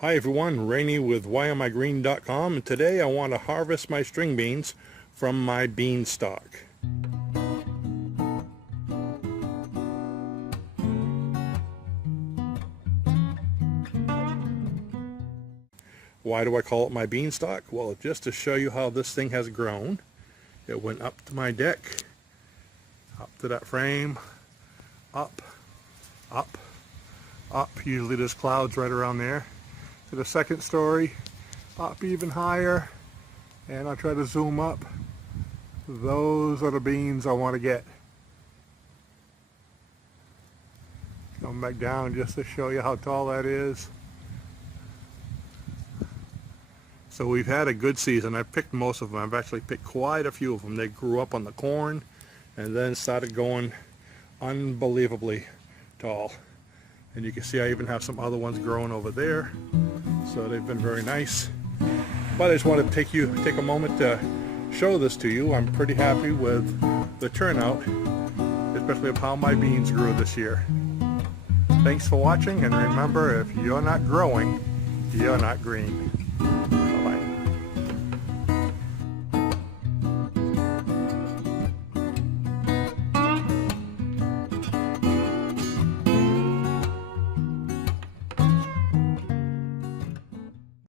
Hi everyone, Rene with whyamigreen.com, and today I want to harvest my string beans from my beanstalk. Why do I call it my beanstalk? Well, just to show you how this thing has grown. It went up to my deck, up to that frame, up, up, up. Usually there's clouds right around there. To the second story, up even higher, and I'll try to zoom up. Those are the beans I want to get. Come back down just to show you how tall that is. So we've had a good season. I've picked most of them. I've actually picked quite a few of them. They grew up on the corn and then started going unbelievably tall. And you can see I even have some other ones growing over there. So they've been very nice. But I just wanted to take a moment to show this to you. I'm pretty happy with the turnout, especially of how my beans grew this year. Thanks for watching, and remember, if you're not growing, you're not green.